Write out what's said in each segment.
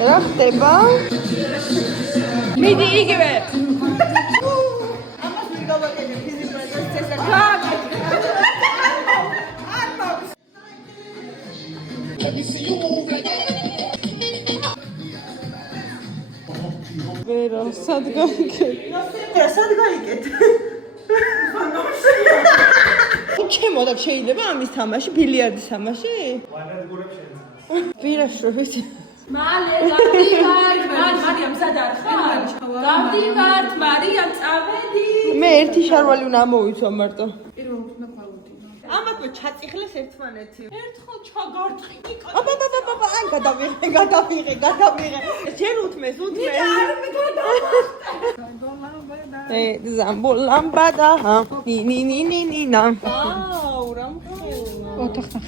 რა ხდება? მიდი იგივე. ამას მიგავაკეთე ფიზიკურ წესაკა. ვერა, სად გაიგეთ? სად გაიგეთ? ჩემო და შეიძლება ამის თამაში, ბილიარდის თამაში? ვირაშრობით. მალე გავდივართ, მარიამ სადარ ხარ? გავდივართ, მარიამ წავედი. მე ერთი შარვალი უნდა მოვიცვა მარტო. პირველ უნდა ფალოდინა. ამათო ჩაწიხლეს ერთმანეთი. ერთხელ ჩაგარტყინი. აბა, ან გადავიღე. ჯერ უთმეს. ზამბოლამბადა. ნინინინინა. აუ, რა მხელა. ოთახნახ.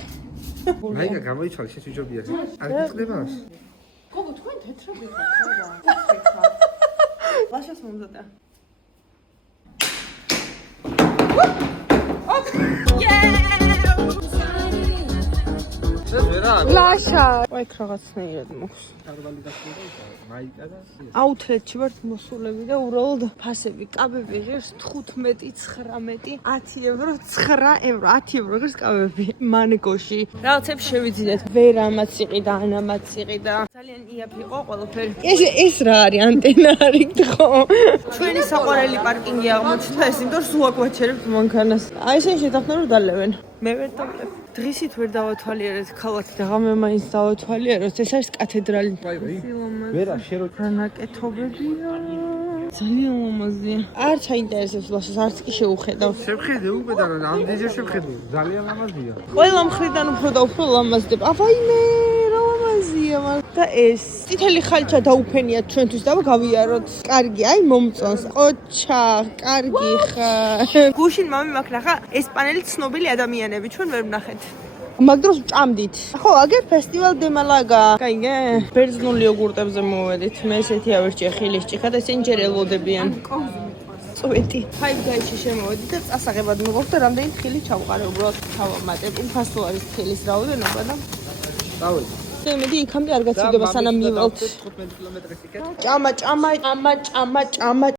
მაიგა გამოიცვალე შეჩუჯობია. არ გიწყდება? გოგო თქვენ თეთრები ხარ? ლაშას მომზადა. ლაშა. ვაი, რაღაცნაირად მოხს. მაიგა და აუთლეტში ვართ მოსულები და უბრალოდ ფასები, კაბები ღირს 15, 19, 10 ევრო, 9 ევრო, 10 ევრო ღირს კაბები. მანგოში. რაღაცებს შევიძინეთ. ვერამაც იყიდა, ანამაც იყიდა. ძალიან იაფი იყო ყველაფერი. ეს რა არის? ანტენა არის ხო? ჩვენი საყვარელი პარკინგი აღმოჩნდა ეს, იმიტომ რომ სულ აკვაჩერებთ მანქანას. აი ესე შეთანხმდა რომ დალევენ. მე ვერ დავлев. დღისით ვერ დავათვალიერეთ ქალაქი და ღამე მაინც დავათვალიეროთ. ეს არის კათედრალი. ვერა შერო რანაკეთობებია. ძალიან ლამაზია. არ ჩაინტერესებს ლაშას, არც კი შეუხედავ. შევხედე უკედა რომ ამდენჯერ შევხედე. ძალიან ლამაზია. ყველა მხრიდან უფრო და უფრო ლამაზდება. აბაიმე, რა ლამაზია, და ეს წითელი ხალჩა დაუფენიათ ჩვენთვის და გავიაროთ. კარგი, აი მომწონს. ოჩა, კარგი ხარ. გუშინ მამი მაგ ნახა, ესპანელი ცნობილი ადამიანები ჩვენ ვერ ვნახეთ. მაგ დროს ჭამდით. ხო, აგერ ფესტივალ დე მალაგა. კაიგე, ბერძნული იოგურტებზე მოვედით. მე ესეთი ავერჭია ხილის ჭიქა და ესენი ჯერ ელოდებიან. წვეთი. Five Guys-ში შემოვედი და წასაღებად მივიღოთ და რამდენი ხილი ჩავყარე, უბრალოდ ჩავამატებ. უფასო არის ხილის რაოდენობა და დავედი. მედი იქამდე არ გაცილდება სანამ მივალთ. 15 კილომეტრის იქეთ. ჭამა.